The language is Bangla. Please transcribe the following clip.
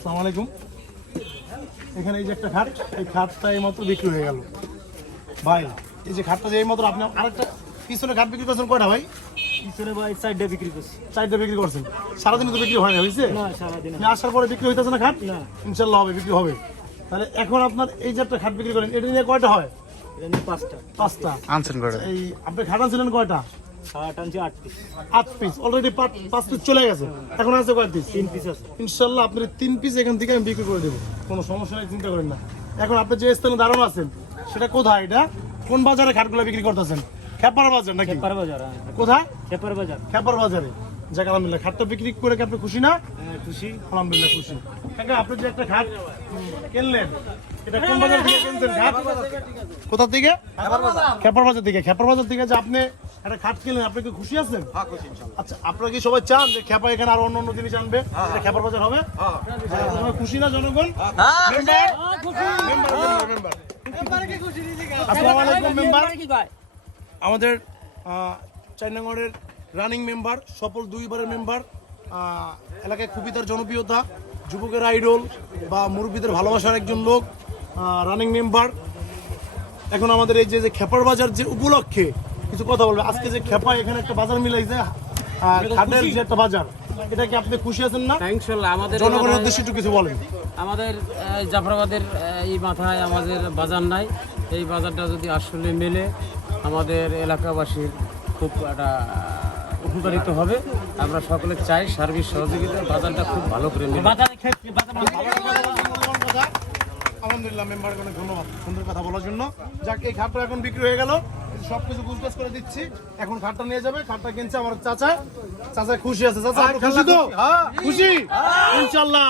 আসসালামু আলাইকুম। এখানে এই যে একটা খাট, এই খাটটা এই মাত্র বিক্রি হয়ে গেল ভাই। এই যে খাটটা যে এই মাত্র আপনি আরেকটা পিছনে খাট বিক্রি করছেন কয়টা ভাই? পিছনে ভাই 4টা বিক্রি করছি। 4টা বিক্রি করছেন। সারাদিনে তো বিক্রি হয় না, হয়েছে? না সারাদিন আপনি আসার পরে বিক্রি হইতেছে না খাট? না। ইনশাল্লাহ হবে, বিক্রি হবে। তাহলে এখন আপনার এই যে একটা খাট বিক্রি করেন, এটা নিয়ে কয়টা হয়? এটা নিয়ে 5টা। 5টা আনছেন করে। এই আপনি খাট আনছিলেন কয়টা? খাট আনছি 8 পিস। 8 পিস অলরেডি 5 পিস চলে গেছে, এখন আছে কয় পিস? 3 পিস আছে। ইনশাল্লাহ আপনার 3 পিস এখান থেকে আমি বিক্রি করে দেবো, কোনো সমস্যা নেই, চিন্তা করেন না। এখন আপনি যে স্থানে দাঁড়ানো আছেন সেটা কোথায়? এটা কোন বাজারে খাটগুলো বিক্রি করতেছেন? খেপার বাজার নাকি? খেপার বাজার। কোথায়? খেপার বাজার। খেপার বাজারে। যাক আলহামদুলিল্লাহ, খাটটা বিক্রি করে কি আপনি খুশি না? খুশি। আলহামদুলিল্লাহ খুশি। কাকা আপনি যে একটা খাট কিনলেন, এটা কোন বাজার থেকে কিনছেন খাট? কোথা থেকে? খেপার বাজার থেকে। খেপার বাজার থেকে যে আপনি একটা খাট কিনলেন, আপনি কি খুশি আছেন? আচ্ছা, আপনারা কি সবাই চান যে খেপা এখানে আরো অন্য জিনিস আনবে, এটা খেপার বাজার হবে? আপনারা খুশি না জনগণ? মেম্বার। আসসালামু আলাইকুম মেম্বার। আমাদের 4 নম্বরের রানিং মেম্বার, সফল 2বারের মেম্বার, এলাকায় খুবই তার জনপ্রিয়তা, যুবকের আইডল বা মুরব্বীদের ভালোবাসার একজন লোক, রানিং মেম্বার। এখন আমাদের এই যে খেপার বাজার যে উপলক্ষে কিছু কথা বলবে। আজকে যে খেপা এখানে একটা বাজার মিলাইছে, খাটের যে একটা বাজার, এটা কি আপনি খুশি আছেন না? ইনশাআল্লাহ আমাদের জনগণের উদ্দেশ্যে একটু কিছু বলেন। আমাদের জাফরাবাদের এই মাথায় আমাদের বাজার নাই। এই বাজারটা যদি আসলে মেলে আমাদের এলাকাবাসীর খুব একটা উপকারিত হবে। আমরা সকলে চাই সার্বিক সহযোগিতা বাজারটা খুব ভালো করে মেলে। আলহামদুলিল্লাহ, মেম্বারকে অনেক ধন্যবাদ সুন্দর কথা বলার জন্য। যাক, এই খাটটা এখন বিক্রি হয়ে গেল, সবকিছু গুজগাছ করে দিচ্ছি। এখন খাটটা নিয়ে যাবে, খাটটা কিনছে আমার চাচা। চাচা খুশি আছে? চাচা খুশি তো? খুশি ইনশাল্লাহ।